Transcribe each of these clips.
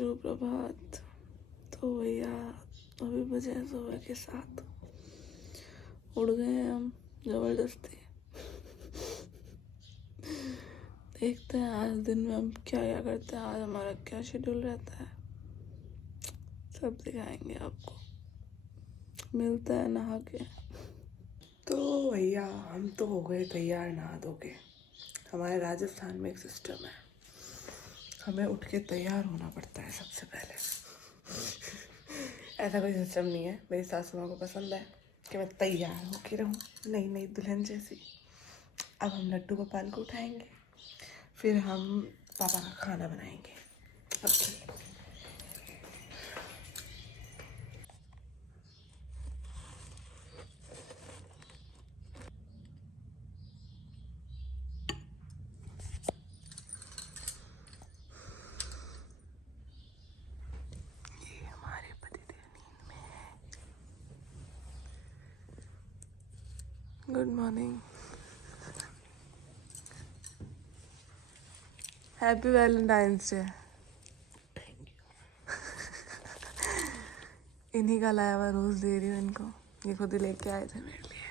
सुप्रभात। तो भैया अभी बजे हैं सुबह के 7। उठ गए हैं हम जबरदस्ती। देखते हैं आज दिन में हम क्या क्या करते हैं, आज हमारा क्या शेड्यूल रहता है, सब दिखाएंगे आपको। मिलता है नहा के। तो भैया हम तो हो गए तैयार नहा धो के। हमारे राजस्थान में एक सिस्टम है, हमें उठ के तैयार होना पड़ता है सबसे पहले। ऐसा कोई सिस्टम नहीं है, मेरी सासू माँ को पसंद है कि मैं तैयार होके रहूँ नई नई दुल्हन जैसी। अब हम लड्डू गोपाल को उठाएंगे, फिर हम पापा का खाना बनाएंगे। ये हमारे पतिदेव नींद में है। Good morning, happy Valentine's day. इन्हीं का लाया हुआ रोज दे रही हूँ इनको, ये खुद ही लेके आए थे मेरे लिए।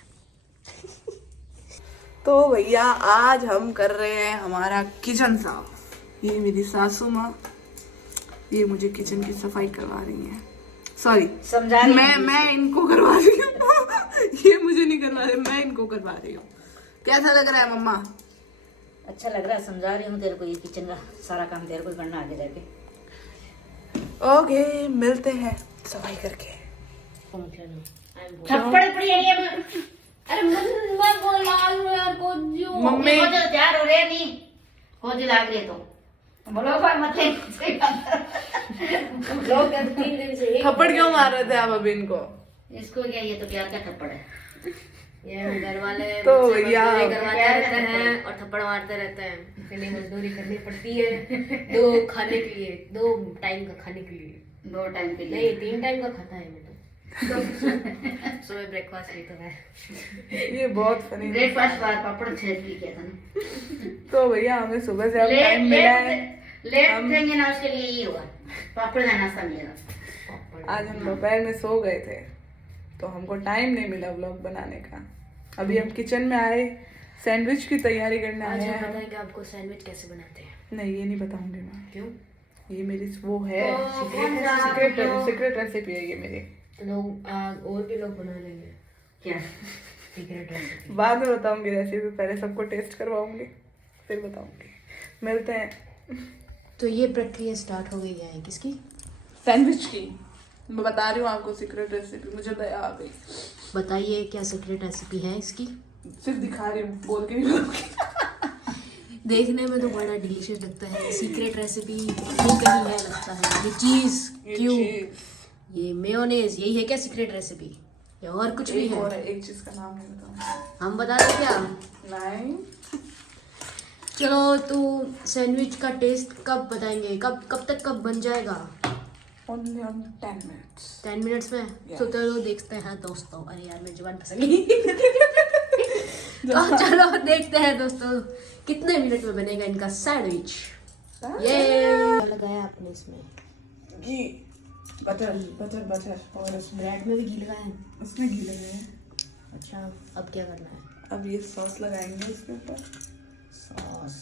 तो भैया आज हम कर रहे हैं हमारा किचन साफ। ये मेरी सासू माँ, ये मुझे किचन की सफाई करवा रही है। सॉरी, समझा रही मैं इनको करवा रही हूँ। ये मुझे नहीं करवा रहे, मैं इनको करवा रही हूँ। कैसा लग रहा है मम्मा? अच्छा लग रहा है, समझा रही हूँ तेरे को। ये किचन का सारा काम तेरे को करना आगे जाके। ओके, मिलते हैं सफाई करके। थप्पड़ पड़ी है ये। अरे मैं बोला यार को जो मम्मी को जो तैयार हो रहे नहीं को जो लाग रहे तो बोलो भाई मत लोग 3 दिन से थप्पड़ क्यों मार रहे थे आप अभी इनको? इसको क्या, ये तो प्यार का थप्पड़ है। ये घर वाले तो भैया करवाते रहते हैं और थप्पड़ मारते रहते हैं। इतनी मजदूरी करनी पड़ती है 2 खाने के लिए, 2 टाइम का खाने के लिए। 2 टाइम के लिए नहीं, 3 टाइम का खाता है मैं तो। सुबह ब्रेकफास्ट भी तो है। ये बहुत फनी। ब्रेकफास्ट बार पापड़ छेद भी किया था ना। तो भैया हमें सुबह से अब टाइम मिला है, लेट उठेंगे ना उसके लिए यही होगा, पापड़ का नाश्ता मिलेगा। आज हम दोपहर में सो गए थे तो हमको टाइम नहीं मिला व्लॉग बनाने का। अभी हम किचन में आए, सैंडविच की तैयारी करने आए हैं। बताएंगे आपको सैंडविच कैसे बनाते हैं। नहीं, ये नहीं बताऊंगी मैं। क्यों? ये मेरी वो है सीक्रेट रेसिपी है ये मेरी। लोग और भी लोग बना लेंगे क्या? सीक्रेट रेसिपी बाद में बताऊंगी रेसिपी, पहले सबको टेस्ट करवाऊंगी फिर बताऊंगी। मिलते हैं। तो ये प्रक्रिया स्टार्ट हो गई है किसकी? सैंडविच की। मैं बता रही हूँ आपको सीक्रेट रेसिपी, मुझे दया आ गई। बताइए क्या सीक्रेट रेसिपी है इसकी? सिर्फ दिखा रही हूँ, बोल के नहीं बताऊंगी। देखने में तो बड़ा डिलीशियस लगता है। सीक्रेट रेसिपी क्यों कहीं है लगता है। ये चीज क्यों? ये मेयोनेज यही है क्या सीक्रेट रेसिपी या और कुछ भी है? और एक चीज का नाम नहीं बताऊंगा। हम बता दें क्या? नहीं। चलो तो सैंडविच का टेस्ट कब बताएंगे, कब तक कब बन जाएगा? Only on 10 minutes. 10 मिनट्स में? Yeah. तो चलो देखते हैं दोस्तों। अरे यार मैं जुबान फंस गई। तो चलो देखते हैं दोस्तों कितने मिनट में बनेगा इनका सैंडविच। ये लगाया आपने इसमें? घी, बटर और उसमें ब्रेड में भी घी लगाया है? उसमें घी लगाया है। अच्छा, अब क्या करना है? अब ये सॉस लगाएंगे इसके ऊपर, सॉस,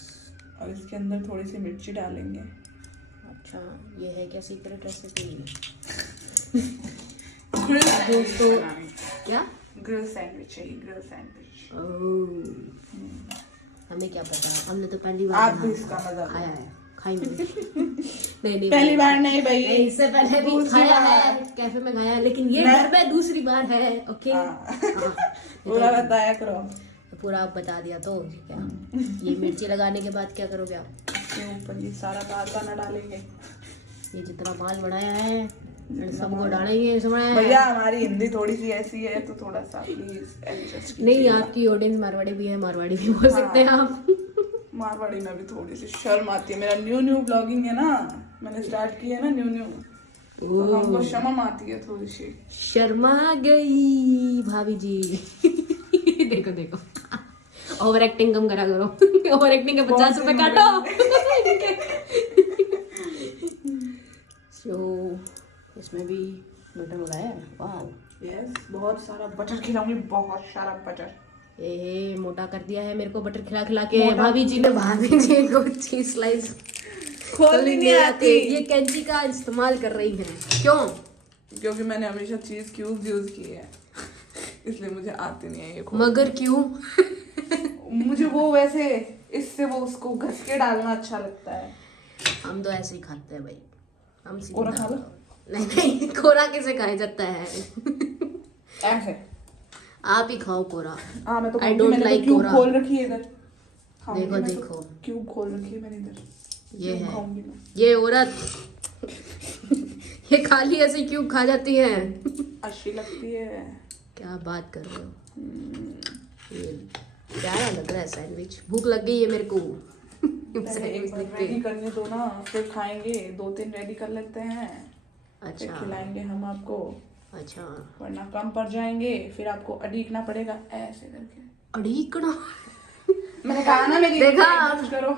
और इसके अंदर थोड़ी सी मिर्ची डालेंगे। अच्छा, ये है क्या सीक्रेट रेसिपी? दोस्तों क्या? ग्रिल सैंडविच है ये, ग्रिल सैंडविच। हमें क्या पता, हमने तो पहली बार आप भी इसका मजा खाया है। खाएंगे नहीं पहली बार नहीं भाई, इससे पहले भी खाया है, कैफे में खाया है, लेकिन ये घर में दूसरी बार है। ओके, पूरा बताया करो। तो पूरा आप बता दिया तो क्या? ये मिर्ची लगाने के बाद क्या करोगे आप? इसके ऊपर ये सारा दाना डालेंगे। ये जितना माल बनाया है सबको डालेंगे इसमें। भैया हमारी हिंदी थोड़ी सी ऐसी है तो थोड़ा सा प्लीज एडजस्ट। नहीं, आपकी ऑडियंस मारवाड़ी भी है, मारवाड़ी भी बोल सकते हैं आप। मारवाड़ी में भी थोड़ी सी शर्म आती है। मेरा न्यू ब्लॉगिंग है ना, मैंने स्टार्ट किया है ना न्यू, तो हमको शर्म आती है थोड़ी सी। शर्मा गई भाभी जी। देखो देखो, ओवर एक्टिंग कम करा करो। ओवर एक्टिंग के 50 रुपए काटो। तो इसमें भी बटर लगाया है। वाह, यस, बहुत सारा बटर खिलाऊंगी, बहुत सारा बटर। ए मोटा कर दिया है मेरे को बटर खिला खिला के। भाभी जी ने भाभी जी को चीज स्लाइस खोलनी नहीं आती। ये कैंची का इस्तेमाल कर रही हैं। क्यों? क्योंकि मैंने हमेशा चीज क्यूब यूज की है, इसलिए मुझे आती नहीं है ये मगर क्यों? मुझे वो वैसे इससे वो उसको घस के डालना अच्छा लगता है। हम तो ऐसे ही खाते हैं भाई, हम सीधे कोरा खा लो। नहीं नहीं, कोरा कैसे खाया जाता है? ऐसे आप ही खाओ कोरा। हाँ, मैं तो I don't like क्यूब कोरा। खोल रखी है इधर। देखो मैं तो देखो, क्यूब खोल रखी है मैंने इधर। ये क्यूब है, खाऊंगी मैं। ये औरत ये खाली ऐसे क्यों खा जाती है? अच्छी लगती है। क्या बात कर रहे हो? ये प्यारा लग रहा है सैंडविच। भूख लग गई है मेरे को। सैंडविच देख के। रेडी करने दो ना, फिर खाएंगे। 2-3 रेडी कर लेते हैं, फिर अच्छा खिलाएंगे हम आपको, अच्छा। वरना कम पड़ जाएंगे, फिर आपको अडीकना पड़ेगा ऐसे करके। अड़ीकना? मैंने कहा ना मेरी देखा कुछ करो।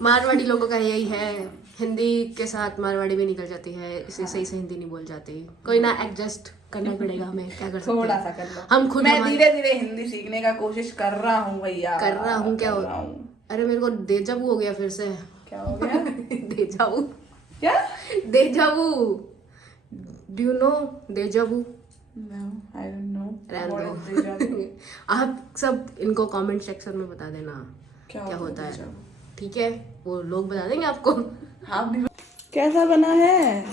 मारवाड़ी लोगों का यही है, हिंदी के साथ मारवाड़ी भी निकल जाती है, इसे सही से हिंदी नहीं बोल जाती। कोई ना, एडजस्ट करना पड़ेगा हमें, क्या कर सकते थोड़ा हैं। सा कर लो। हम खुद मैं हमारे- धीरे धीरे हिंदी सीखने का कोशिश कर रहा हूँ भैया। कर रहा हूँ क्या? कर रहा हूँ। अरे मेरे को देजावू हो गया फिर से। क्या हो गया? देजावू, क्या? Deja vu, do you know deja vu? No, I don't know. रहने What दो। is deja vu? आप सब इनको कमेंट सेक्शन में बता देना क्या होता है, deja vu? ठीक है? वो लोग बता देंगे आपको। आप नहीं। कैसा बना है?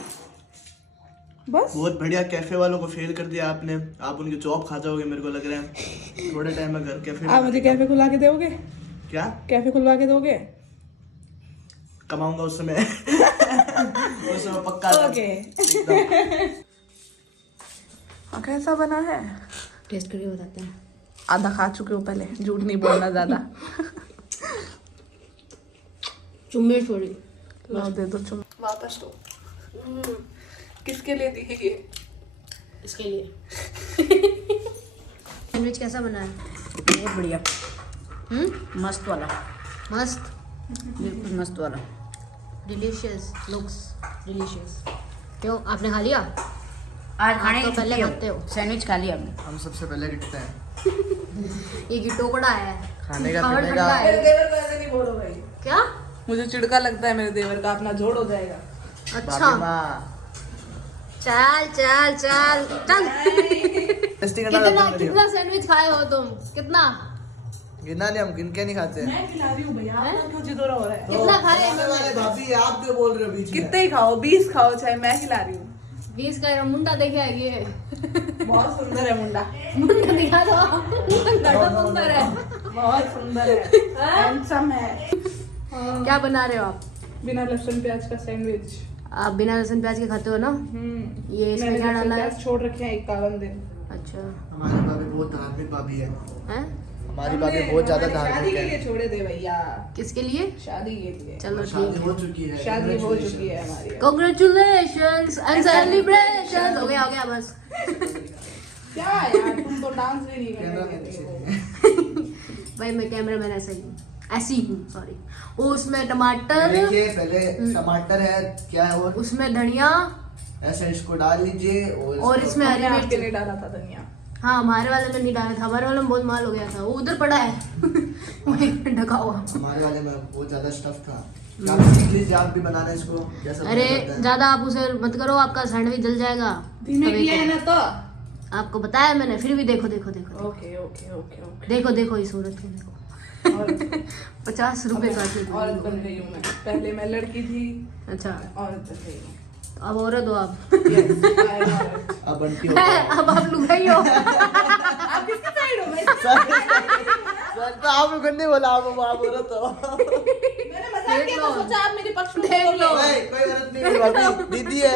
बस बहुत बढ़िया। कैफे वालों को फेल कर दिया आपने। आप उनकी जॉब खा जाओगे मेरे को लग रहा है। थोड़े टाइम में घर कैफे आप मुझे कैफे खुला के दोगे? क्या कैफे खुलवा के दोगे? कमाऊंगा उस समय उस समय पक्का था। ओके। एकदम। कैसा बना है? टेस्ट करके बताते हैं। आधा खा चुके हो पहले, झूठ नहीं बोलना ज्यादा। चुम्मे छोड़ी। लो दे दो चुम। वापस दो। किसके लिए दी है ये? इसके लिए। सैंडविच कैसा बना है? बहुत बढ़िया, मस्त वाला, मस्त, बिल्कुल मस्त वाला। Delicious, looks delicious. क्यों, आपने खा लिया? आज आप खाने तो की पहले छुट्टी खाते हो। सैंडविच खा लिया हमने। हम सबसे पहले गिरते हैं। ये गिटोकड़ा है, खाने का खाना पीने ठंडा का। है। देवर को ऐसे नहीं बोलो भाई। क्या? मुझे चिड़का लगता है मेरे देवर का, अपना जोड़ हो जाएगा। अच्छा, बाबी माँ। चल चल चल चल। टेस्टिंग करना कितना खत्म करियो। कितना सैंडविच खाए हो तुम? कितना गिना नहीं, हम गिन के नहीं खाते हैं। मैं खिला रही हूँ भैया, आप क्यों जिदोरा हो रहा है? कितना खा रहे खाने वाले हैं? भाभी आप क्यों बोल रहे हो बीच में? कितने ही खाओ, 20 खाओ, चाहे मैं खिला रही हूँ। 20 का मुंडा देखे है ये? बहुत सुंदर है मुंडा, मुंडा दिखा दो। मुंडा सुंदर है, बहुत सुंदर है, हैंडसम है। क्या बना रहे हो आप? बिना लहसुन प्याज का सैंडविच। आप बिना लहसुन प्याज के खाते हो ना? ये इसमें मैंने क्या लहसुन डाला है? प्याज छोड़ रखे हैं 51 दिन। अच्छा हमारी भाभी बहुत धार्मिक भाभी है। है? हमारी भाभी बहुत ज्यादा हमने शादी धार्मिक के लिए है। छोड़े दे भैया, किसके लिए? शादी के लिए। चलो शादी ठीक हो है। चुकी है। शादी हो चुकी है हमारी। Congratulations and celebrations। हो गया बस। क्या यार, तुम तो डांस भी नहीं कैमरा कर पीछे रहे हो। भाई मैं कैमरा मैन ऐसा ही हूँ, ऐसी हूँ, सॉरी। उसमें टमाटर, देखिए पहले टमाटर है क्या है, और उसमें धनिया, ऐसा इसको डाल लीजिए और इसमें हरी हमने आपके मिर्च। लिए डाला था धनिया। हाँ, हमारे वाले में नहीं डाला था, हमारे वाले में बहुत माल हो गया था, वो उधर पड़ा है। वहीं ढका हुआ। हमारे वाले में बहुत ज्यादा स्टफ था। आप सीख लीजिए, आप भी बनाना इसको कैसा अरे बनाना है। ज्यादा आप उसे मत करो, आपका सैंडविच जल जाएगा। धीमे तवे किया है को। ना तो। आपको बताया मैंने, फिर भी देखो देखो देखो ओके ओके ओके ओके। देखो देखो इस सूरत को देखो। और 50 रुपए का चीज। औरत बन गई हूँ मैं, पहले मैं लड़की थी, अच्छा, औरत बन गई हूँ। अब औरत हो आप। Yes, I am औरत। अब बंटी हो अब आप लुगाई हो। आप किसकी साइड हो भाई? सर तो आप लोग नहीं बोला, आप बोला तो मैंने मजाक किया तो सोचा आप मेरे पक्ष में देख बोलोगे। लो। नहीं, कोई गलत नहीं है भाभी, दीदी है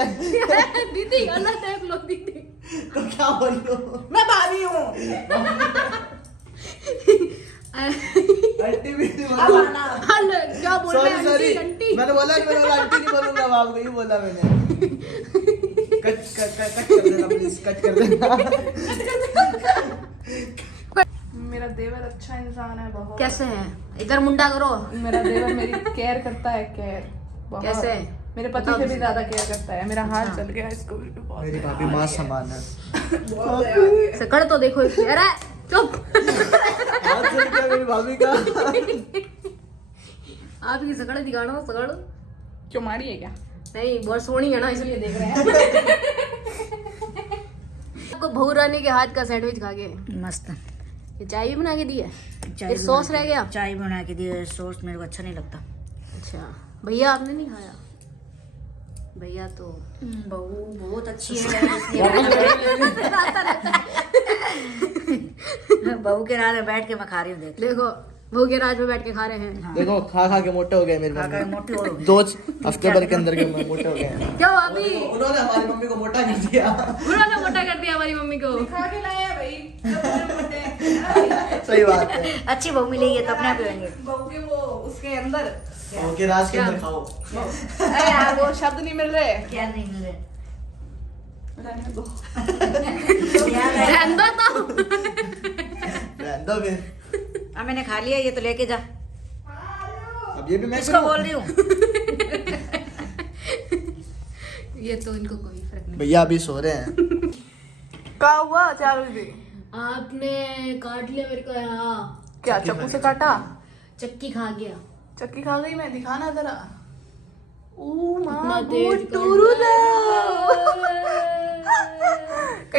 दीदी अलग देख लो दीदी। तो क्या बोल लो। मैं भाभी हूँ। आंटी भी नहीं अब बोला। आना। अलग क्या बोल रहे सॉरी हैं? सॉरी, आंटी मैंने बोला कि मैंने आंटी नहीं बोलूंगा, बाप नहीं बोला मैंने। कट कर देना प्लीज, कट कर देना। मेरा देवर अच्छा इंसान है बहुत। कैसे है? इधर मुंडा करो। मेरा देवर मेरी केयर करता है, केयर बहुत। कैसे? मेरे पति से भी ज्यादा केयर करता है। मेरा हाथ चल गया इसको भी बहुत। मेरी भाभी माँ समान है। बहुत दया है। सकड़ तो देखो इसकी। अरे चुप। हाथ चल गया मेरी भाभी का। आपकी सकड़ दिखाना, सकड़ क्यों मारी है क्या? नहीं, बहुत सोहनी है ना इसलिए देख रहे हैं। आपको बहू रानी के हाथ का सैंडविच खा के मस्त। ये चाय भी बना के दी है? चाय ये भी सॉस बना रह के- गया? चाय बना के दिए, सॉस मेरे को अच्छा नहीं लगता। अच्छा भैया आपने नहीं खाया? भैया तो बहू बहुत अच्छी है इसलिए बहू के रात में बैठ के मैं खा रही हूँ। देख देखो बहू के राज में बैठ के खा रहे हैं। देखो खा खा के मोटे हो गए मेरे खाकर मम्मी। मोटी हो गई। 2 हफ्ते भर के अंदर के मोटे हो गए। क्यों अभी उन्होंने हमारी मम्मी को मोटा कर दिया। उन्होंने मोटा कर दिया हमारी मम्मी को। खा के लाए हैं भाई। सही बात है। अच्छी बहू मिलेगी तो अपने आप ही होंगे। बहू के वो उसके अंदर ओके राज के अंदर खाओ। अरे यार वो शब्द नहीं मिल रहे। क्या नहीं मिल रहे? रहने दो। रहने दो तो। रहने दो फिर। अब मैंने खा लिया, ये तो लेके जा। अब ये भी मैं किसको करूं? बोल रही हूँ? ये तो इनको कोई फर्क नहीं। भैया अभी सो रहे हैं। क्या हुआ 4 बजे? आपने काट लिया मेरे को यहाँ। क्या चाकू से काटा? चक्की खा गया। चक्की खा गई मैं, दिखाना जरा। इतना माँ तेज true love.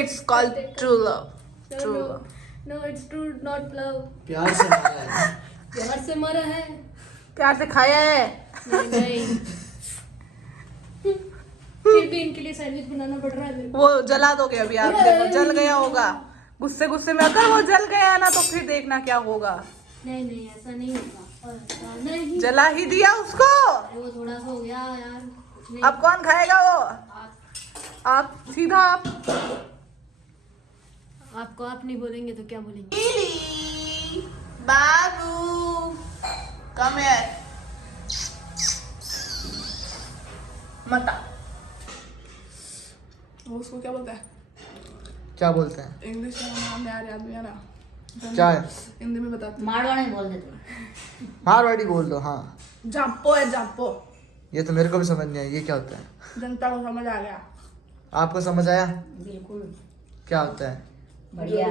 It's called true love. True love. No, it's true, not love. प्यार से मारा है। प्यार से मरा है। प्यार से खाया है। नहीं। फिर भी इनके लिए सैंडविच बनाना पड़ रहा है मेरे को। वो जला दोगे अभी आप, देखो जल गया होगा। गुस्से गुस्से में अगर वो जल गया ना तो फिर देखना क्या होगा। नहीं नहीं ऐसा नहीं होगा, ऐसा नहीं। जला ही दिया उसको। अरे वो थोड़ा सा हो गया यार। नहीं, अब कौन खाएगा वो? आप सीधा आप। आपको आप नहीं बोलेंगे तो क्या बोलेंगे? बाबू कम है मता। वो उसको क्या बोलता है? क्या बोलते हैं? इंग्लिश में नाम यार याद नहीं आ रहा। क्या है? हिंदी में बताते मारवाड़ी बोल देते। मारवाड़ी बोल दो। हाँ जापो है जापो। ये तो मेरे को भी समझ नहीं आया, ये क्या होता है? जनता को समझ आ गया। आपको समझ आया? बिल्कुल क्या होता है? बढ़िया।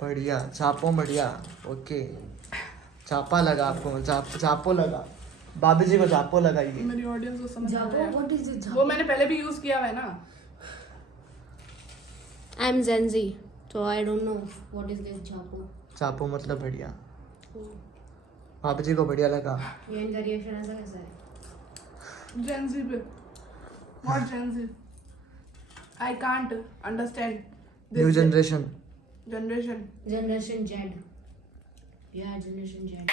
बढ़िया। छापो बढ़िया। ओके छापा लगा आपको। छापो लगा। भाभी जी को छापो लगाइए। मेरी ऑडियंस को समझ आ जापो, गया। what is it? वो मैंने पहले भी यूज किया हुआ है ना। I'm Gen Z, so I don't know what is this जापो। छापो मतलब बढ़िया। भाभी जी को बढ़िया लगा। ये इनका रिएक्शन ऐसा कैसा है? Gen Z पे। What Gen Z? I can't understand this new generation. generation. Generation Z. या जनरेशन जेड।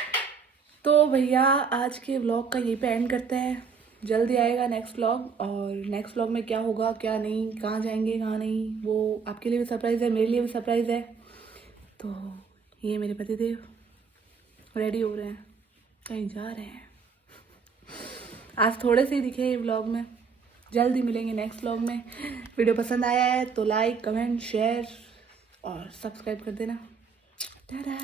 तो भैया आज के व्लॉग का यहीं पे एंड करते हैं। जल्दी आएगा नेक्स्ट व्लॉग, और नेक्स्ट व्लॉग में क्या होगा क्या नहीं, कहाँ जाएंगे कहाँ नहीं, वो आपके लिए भी सरप्राइज़ है, मेरे लिए भी सरप्राइज़ है। तो ये मेरे पतिदेव रेडी हो रहे हैं, कहीं जा रहे हैं। आज थोड़े से ही दिखे ये व्लॉग में। जल्दी मिलेंगे नेक्स्ट व्लॉग में। वीडियो पसंद आया है तो लाइक कमेंट शेयर और सब्सक्राइब कर देना। टाटा।